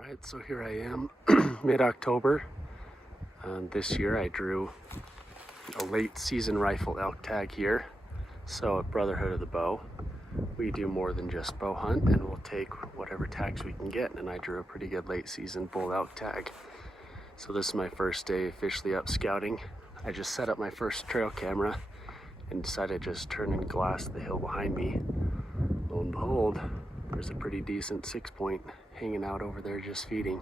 Alright, so here I am, mid-October. This year I drew a late season rifle elk tag here. So at Brotherhood of the Bow, we do more than just bow hunt, and we'll take whatever tags we can get. And I drew a pretty good late season bull elk tag. So this is my first day officially up scouting. I just set up my first trail camera and decided to just turn and glass the hill behind me. Lo and behold, there's a pretty decent 6-point hanging out over there just feeding.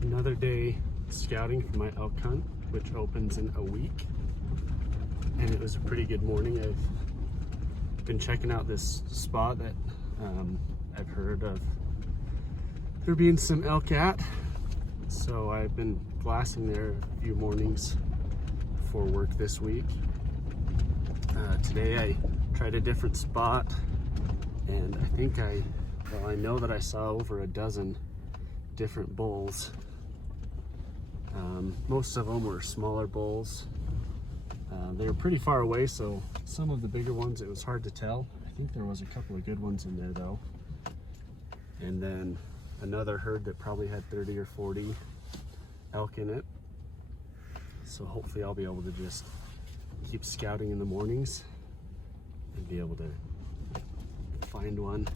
Another day scouting for my elk hunt, which opens in a week. And it was a pretty good morning. I've been checking out this spot that I've heard of there being some elk at. So I've been glassing there a few mornings before work this week. Today I tried a different spot, and I know that I saw over a dozen different bulls. Most of them were smaller bulls. They were pretty far away, so some of the bigger ones, it was hard to tell. I think there was a couple of good ones in there though. And then another herd that probably had 30 or 40 elk in it. So hopefully I'll be able to just keep scouting in the mornings and be able to find one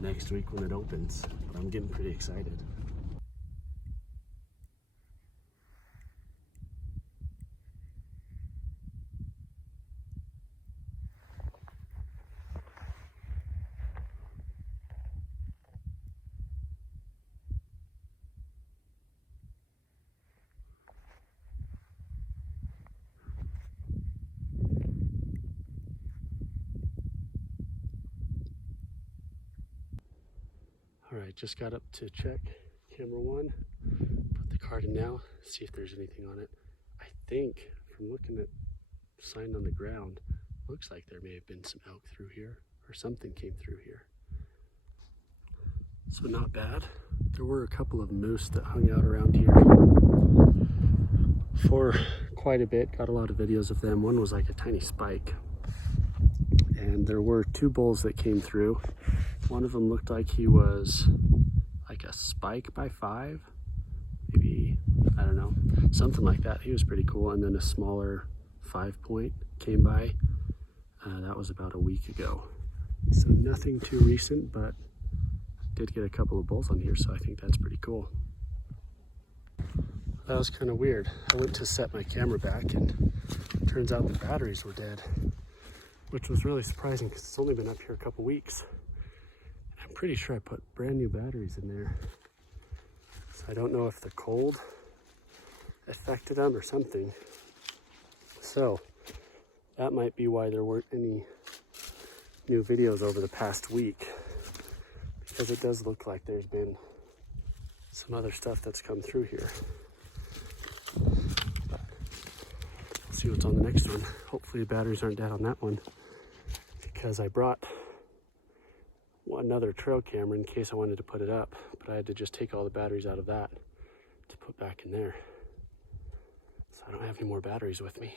next week when it opens. But I'm getting pretty excited. All right, just got up to check camera one. Put the card in now, see if there's anything on it. I think from looking at the sign on the ground, looks like there may have been some elk through here, or something came through here. So not bad. There were a couple of moose that hung out around here for quite a bit. Got a lot of videos of them. One was like a tiny spike. And there were 2 bulls that came through. One of them looked like he was like a spike by 5, maybe, I don't know, something like that. He was pretty cool. And then a smaller 5-point came by. That was about a week ago. So nothing too recent, but did get a couple of bulls on here, so I think that's pretty cool. That was kind of weird. I went to set my camera back, and it turns out the batteries were dead, which was really surprising because it's only been up here a couple weeks. And I'm pretty sure I put brand new batteries in there. So I don't know if the cold affected them or something. So that might be why there weren't any new videos over the past week, because it does look like there's been some other stuff that's come through here. But we'll see what's on the next one. Hopefully the batteries aren't dead on that one, because I brought another trail camera in case I wanted to put it up, but I had to just take all the batteries out of that to put back in there. So I don't have any more batteries with me.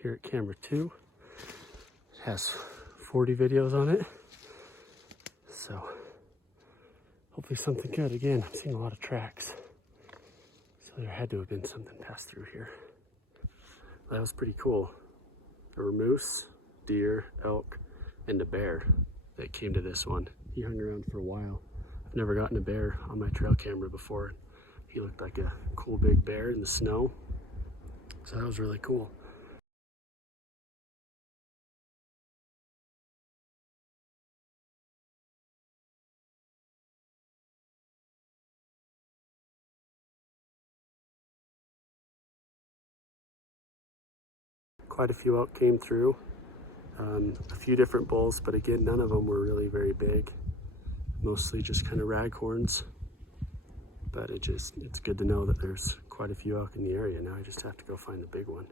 Here at camera 2, it has 40 videos on it. So hopefully something good. Again, I'm seeing a lot of tracks. So there had to have been something passed through here. That was pretty cool. There were moose, deer, elk, and a bear that came to this one. He hung around for a while. I've never gotten a bear on my trail camera before. He looked like a cool big bear in the snow. So that was really cool. Quite a few elk came through. A few different bulls, but again, none of them were really very big. Mostly just kind of raghorns. But it's good to know that there's quite a few elk in the area. Now I just have to go find the big one.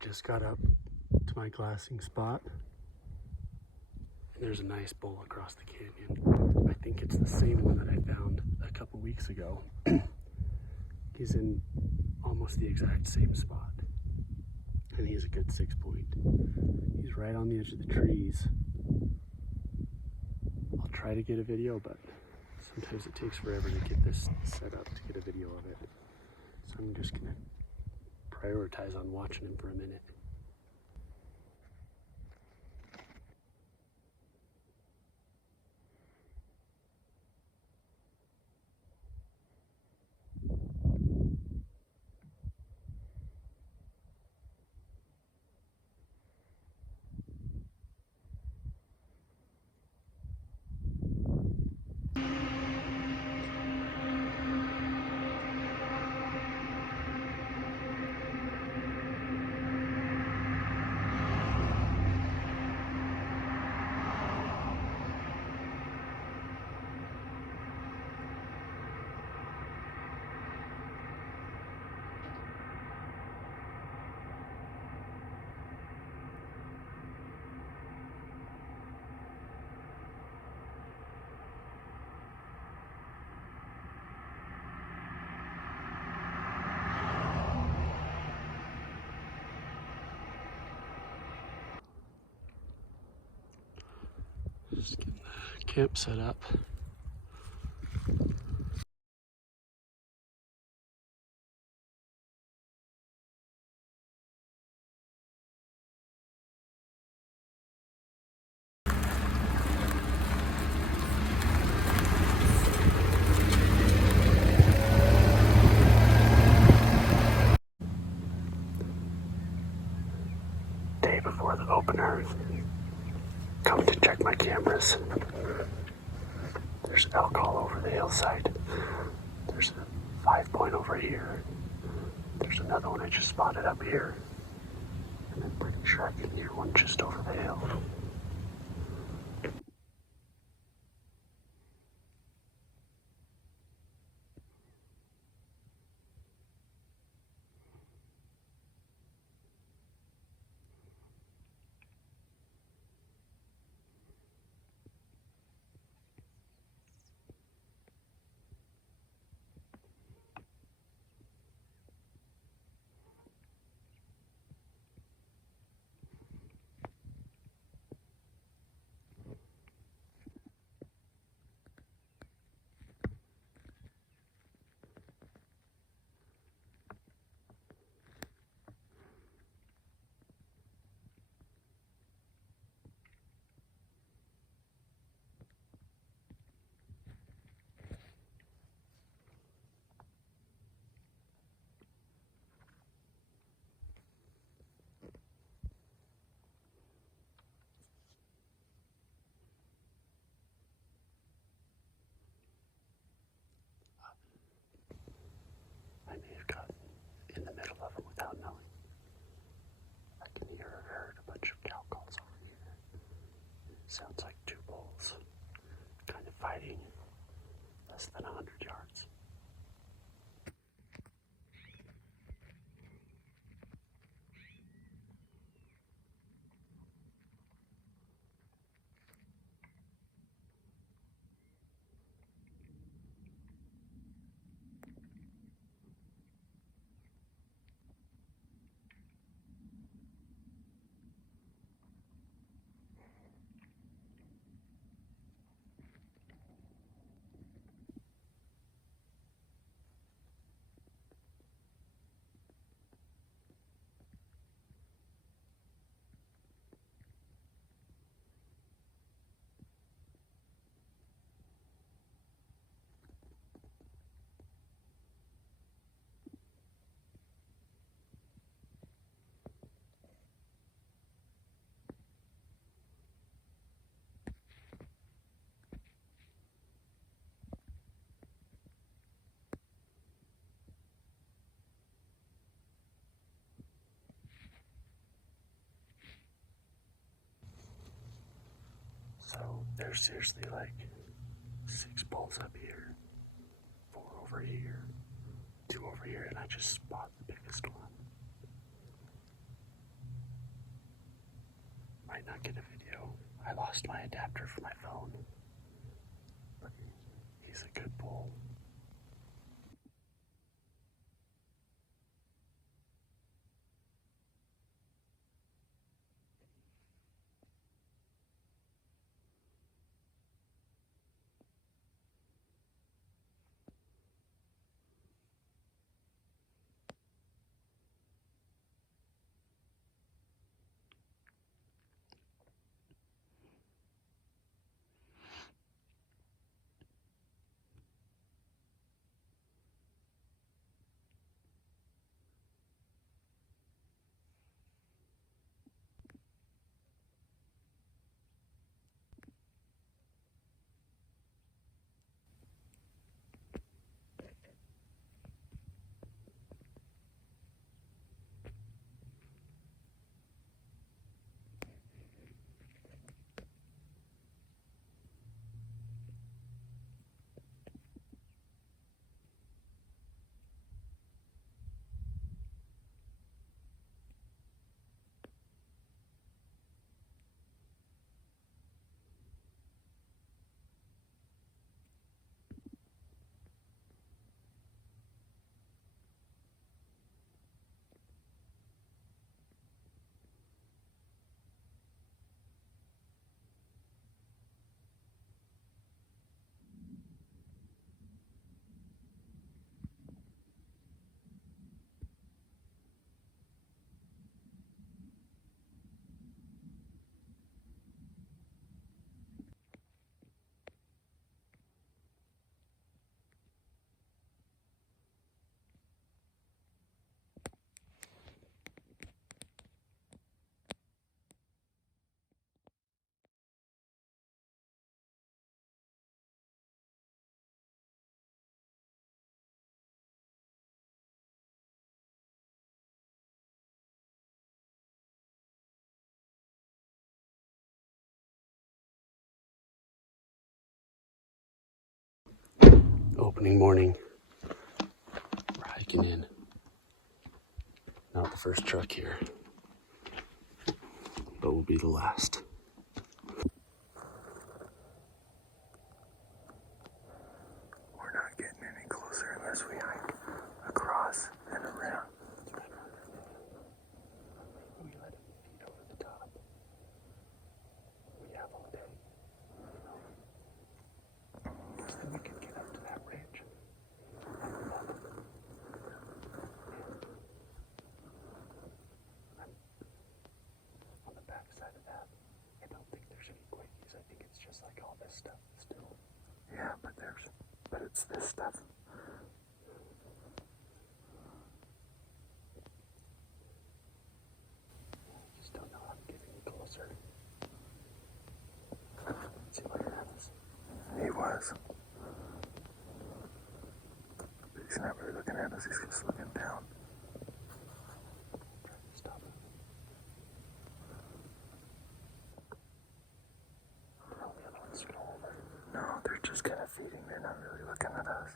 just got up to my glassing spot. There's a nice bull across the canyon. I think it's the same one that I found a couple weeks ago. He's in almost the exact same spot. And he's a good 6 point. He's right on the edge of the trees. I'll try to get a video, but sometimes it takes forever to get this set up to get a video of it. So I'm just gonna prioritize on watching him for a minute. Just getting the camp set up. Day before the opener. Come to check my cameras. There's elk all over the hillside. There's a 5 point over here. There's another one I just spotted up here. And I'm pretty sure I can hear one just over the hill. I may have gotten in the middle of it without knowing. I can hear or heard a bunch of cow calls over here. It sounds like two bulls kind of fighting less than 100 yards. So there's seriously like 6 bulls up here, 4 over here, 2 over here, and I just spot the biggest one. might not get a video. I lost my adapter for my phone. But he's a good bull. Opening morning. We're hiking in. Not the first truck here, but will be the last. We're not getting any closer unless we hike across and around. We let him feed over the top. We have all day. Then we can get up to that ridge. On the back side of that, I don't think there's any quickies. I think it's just like all this stuff still. Yeah, but it's this stuff. I just don't know how to get any closer. Let's see what happens. He was. He's not really looking at us, he's just looking down. Try to stop him. All the other ones go over. No, they're just kind of feeding, they're not really looking at us.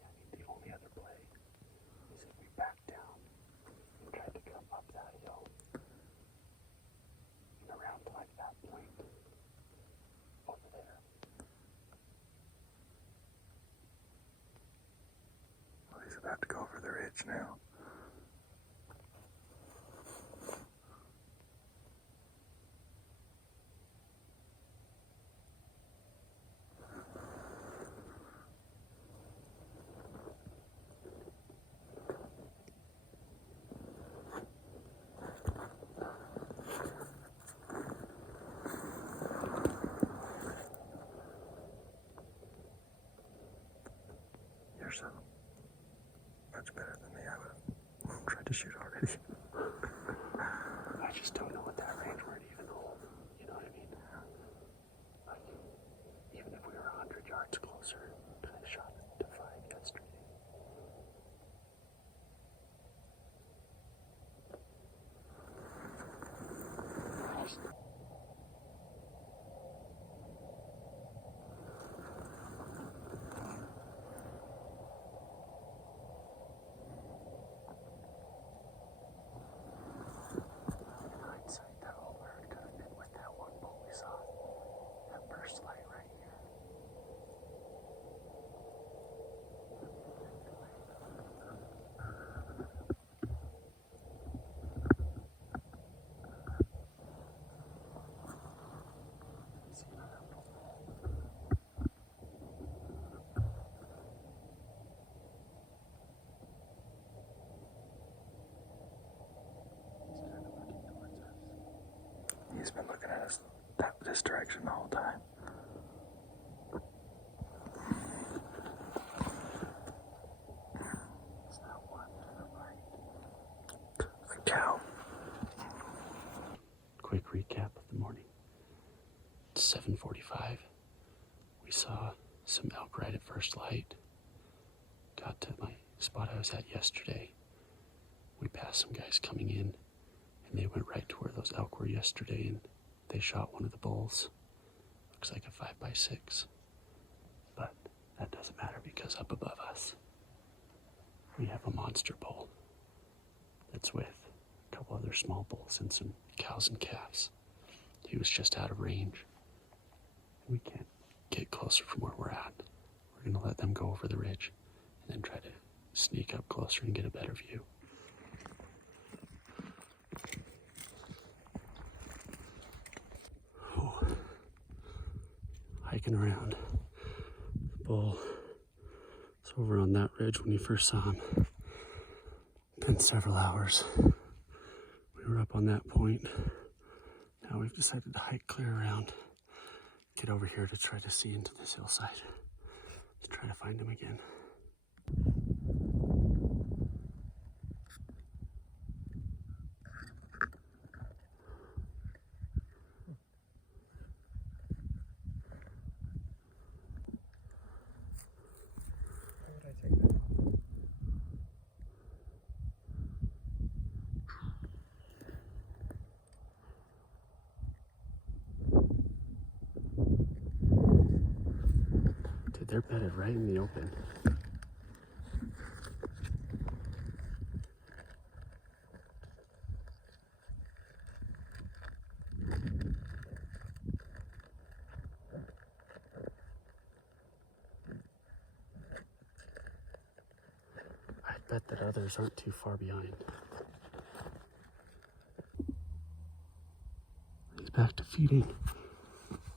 I mean, the only other play is if we back down and try to come up that hill and around to like that point over there. Well, he's about to go over the ridge now. You're so much better than me. I would been looking at us this direction the whole time. It's not one to the right. A cow. Quick recap of the morning. It's 7:45. We saw some elk right at first light. Got to my spot I was at yesterday. We passed some guys coming in, and they went right to where those elk were yesterday, and they shot one of the bulls. Looks like a 5x6. But that doesn't matter because up above us, we have a monster bull that's with a couple other small bulls and some cows and calves. He was just out of range. We can't get closer from where we're at. We're going to let them go over the ridge and then try to sneak up closer and get a better view. Oh. Hiking around. The bull is over on that ridge when you first saw him. Been several hours. We were up on that point. Now we've decided to hike clear around. Get over here to try to see into this hillside. To try to find him again. Why would I take that? Dude, they're bedded right in the open. I bet that others aren't too far behind. He's back to feeding.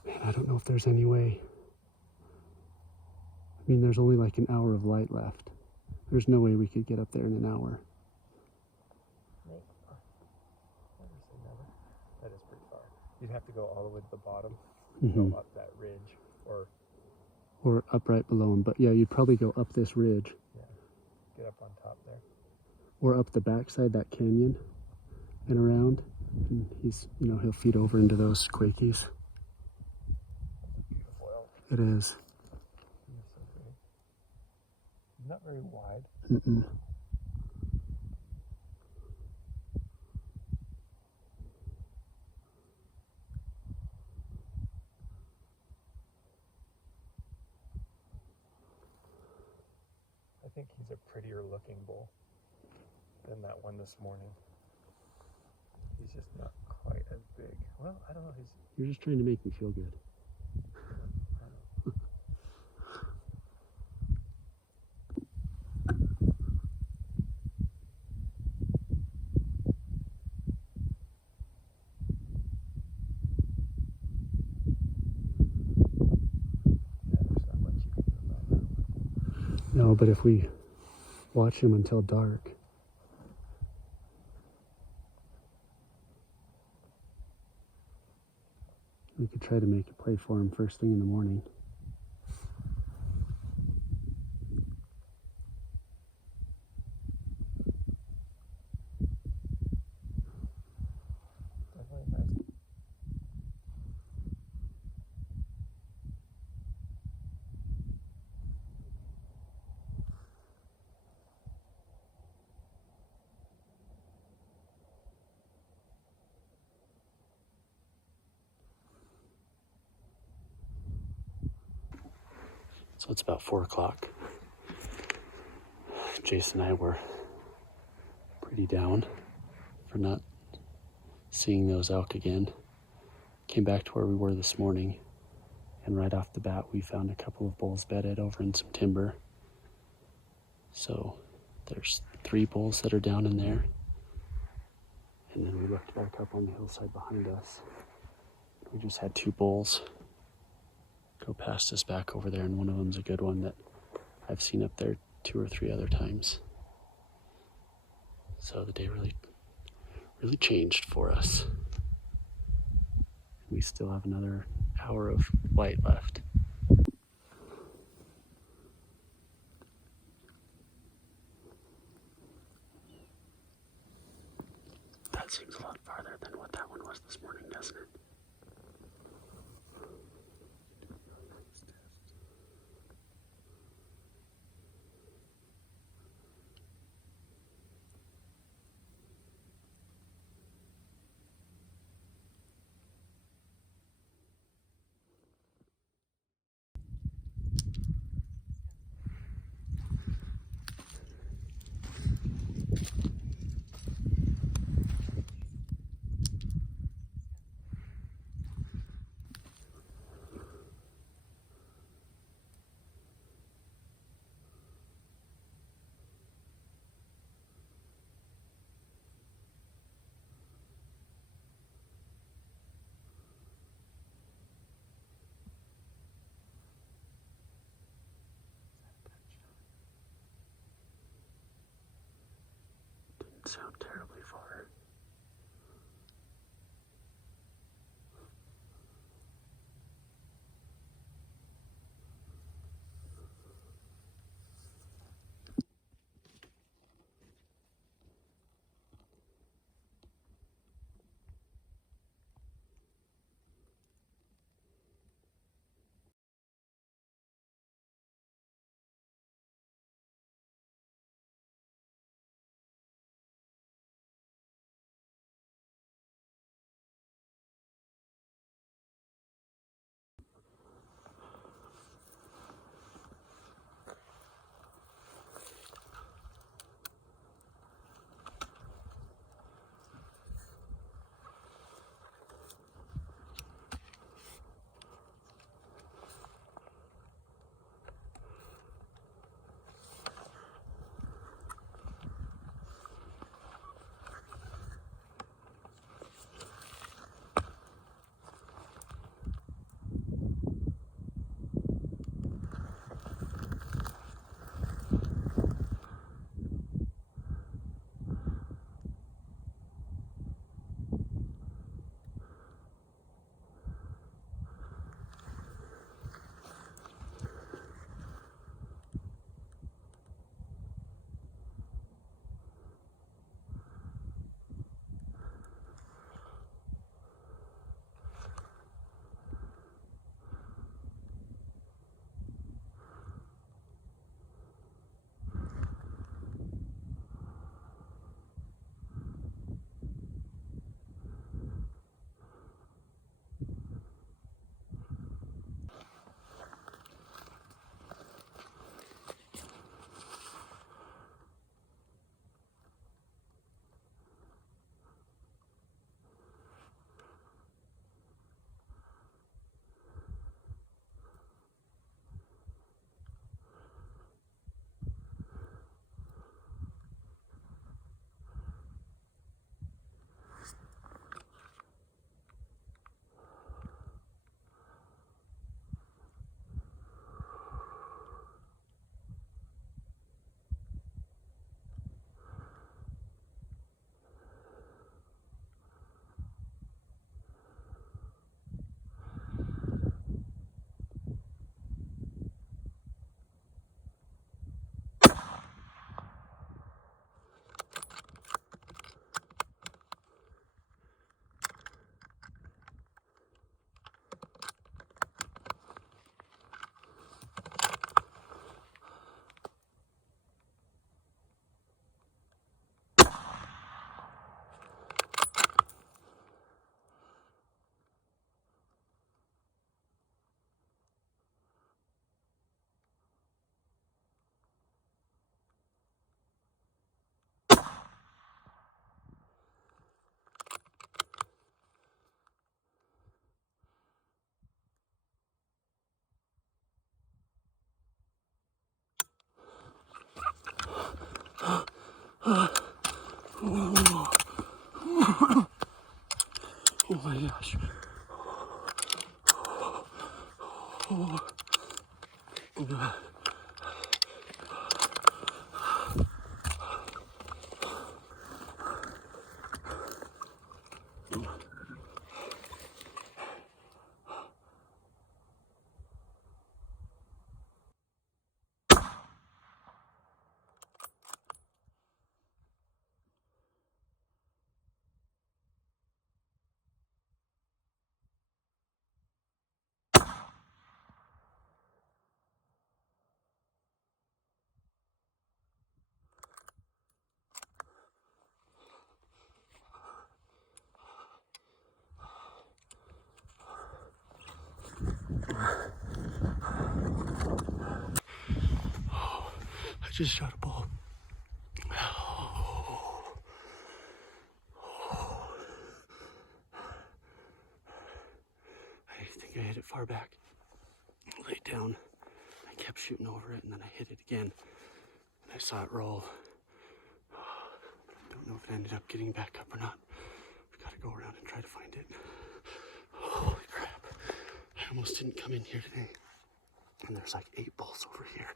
Man, I don't know if there's any way. I mean, there's only like an hour of light left. There's no way we could get up there in an hour. Never say never. That is pretty far. You'd have to go all the way to the bottom, go up that ridge, or up right below him. But yeah, you'd probably go up this ridge. yeah, get up on top there. Or up the backside, that canyon, and around. And he's, he'll feed over into those quakies. Beautiful elk. It is. He's so pretty. He's not very wide. Mm-mm. I think he's a prettier looking bull than that one this morning. He's just not quite as big. Well, I don't know. You're just trying to make me feel good. There's not much you can do about that one. No, but if we watch him until dark, we could try to make a play for him first thing in the morning. Definitely nice. So it's about 4 o'clock. Jason and I were pretty down for not seeing those elk again. Came back to where we were this morning, and right off the bat we found a couple of bulls bedded over in some timber. So there's 3 bulls that are down in there. And then we looked back up on the hillside behind us. We just had 2 bulls go past us back over there, and one of them's a good one that I've seen up there 2 or 3 other times. So the day really changed for us. We still have another hour of light left. That seems a lot farther than what that one was this morning, doesn't it? Didn't sound terribly far. Oh my gosh. just shot a bull. I think I hit it far back. Laid down. I kept shooting over it, and then I hit it again. And I saw it roll. I don't know if it ended up getting back up or not. We've got to go around and try to find it. Holy crap. I almost didn't come in here today. And there's like 8 bulls over here.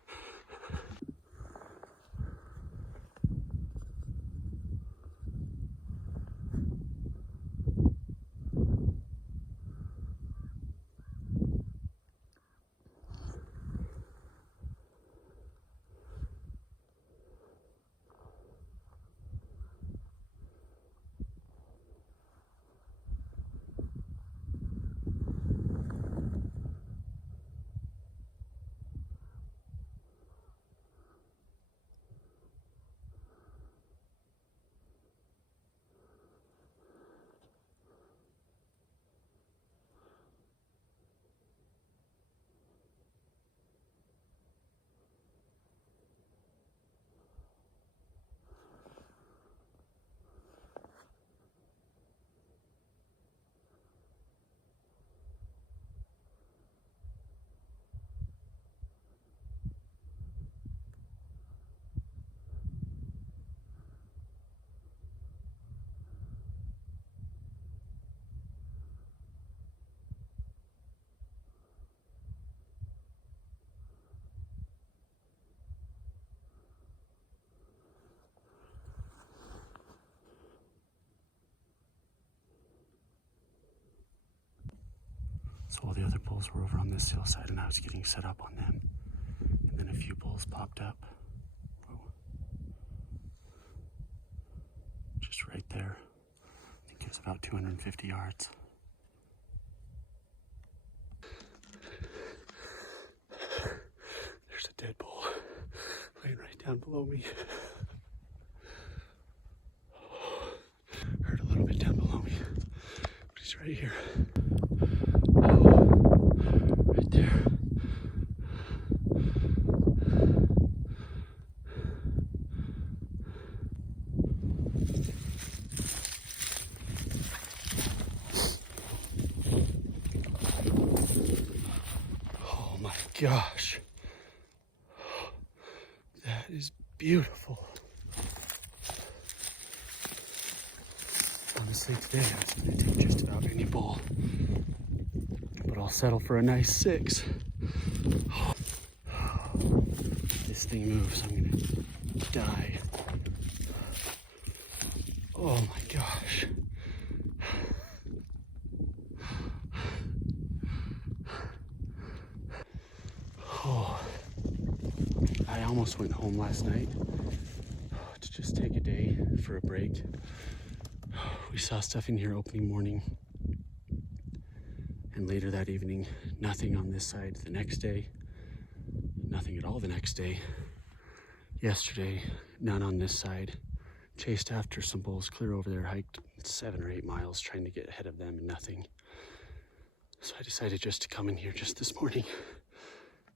So all the other bulls were over on this hillside, and I was getting set up on them. And then a few bulls popped up. Whoa. Just right there. I think it was about 250 yards. There's a dead bull laying right down below me. Heard a little bit down below me, but he's right here. Right there. Oh my gosh. That is beautiful. Honestly, today I was going to take just about any bull, but I'll settle for a nice 6. This thing moves, I'm going to die. Oh my gosh. Oh, I almost went home last night to just take a day for a break. We saw stuff in here opening morning, and later that evening, nothing on this side. The next day, nothing at all the next day. Yesterday, none on this side. Chased after some bulls clear over there, hiked 7 or 8 miles trying to get ahead of them, and nothing. So I decided just to come in here just this morning,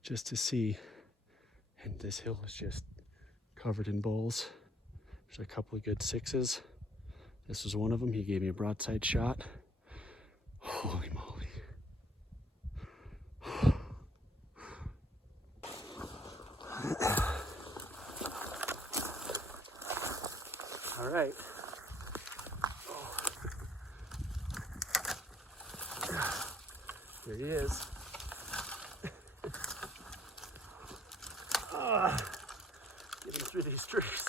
just to see. And this hill is just covered in bulls. There's a couple of good 6s. This was one of them. He gave me a broadside shot. Holy moly. All right. There he is. Getting through these trees.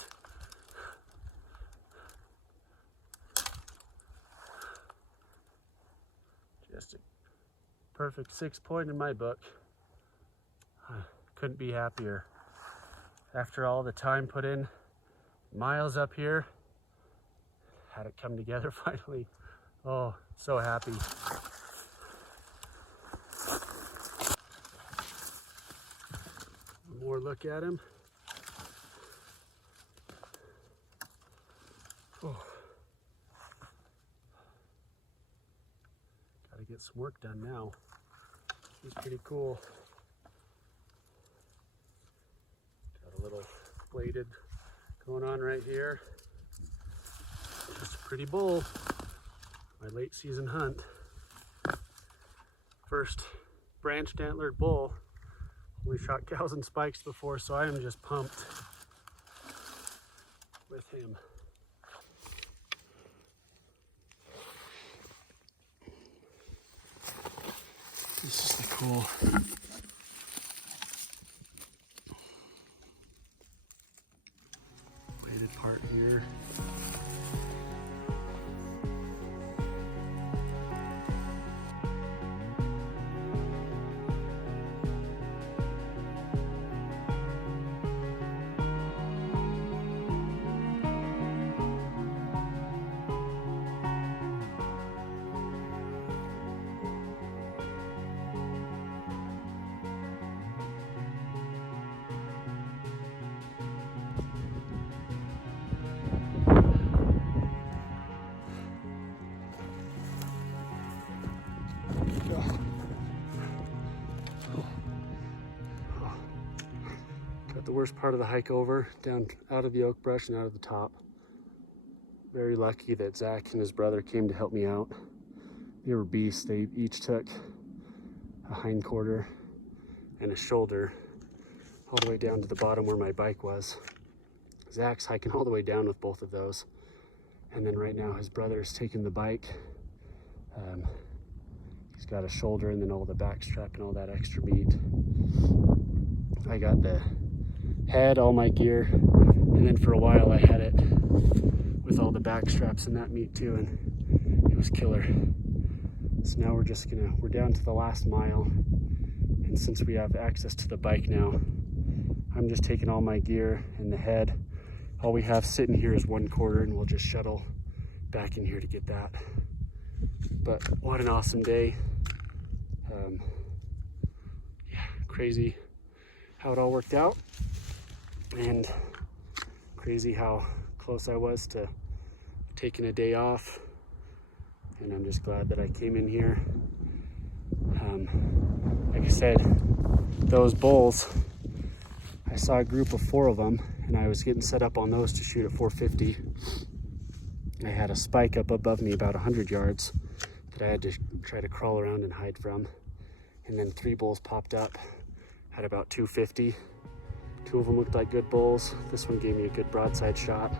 Just a perfect 6 point in my book. Couldn't be happier. After all the time put in, miles up here, had it come together finally. Oh, so happy. One more look at him. Oh. Gotta get some work done now. He's pretty cool. Got a little bladed going on right here. Just a pretty bull. My late season hunt. First branched antlered bull. We shot cows and spikes before, so I am just pumped with him. This is the cool bladed part here. Got the worst part of the hike over, down out of the oak brush and out of the top. Very lucky that Zach and his brother came to help me out. They were beasts. They each took a hind quarter and a shoulder all the way down to the bottom where my bike was. Zach's hiking all the way down with both of those. And then right now his brother's taking the bike. He's got a shoulder and then all the back strap and all that extra meat. I got the head, all my gear, and then for a while I had it with all the back straps and that meat too, and it was killer. So now we're down to the last mile, and since we have access to the bike now, I'm just taking all my gear and the head. All we have sitting here is 1/4, and we'll just shuttle back in here to get that. But what an awesome day. Yeah, crazy how it all worked out, and crazy how close I was to taking a day off. And I'm just glad that I came in here. Like I said, those bulls, I saw a group of 4 of them, and I was getting set up on those to shoot at 450. I had a spike up above me about 100 yards that I had to try to crawl around and hide from. And then 3 bulls popped up at about 250. 2 of them looked like good bulls. This one gave me a good broadside shot.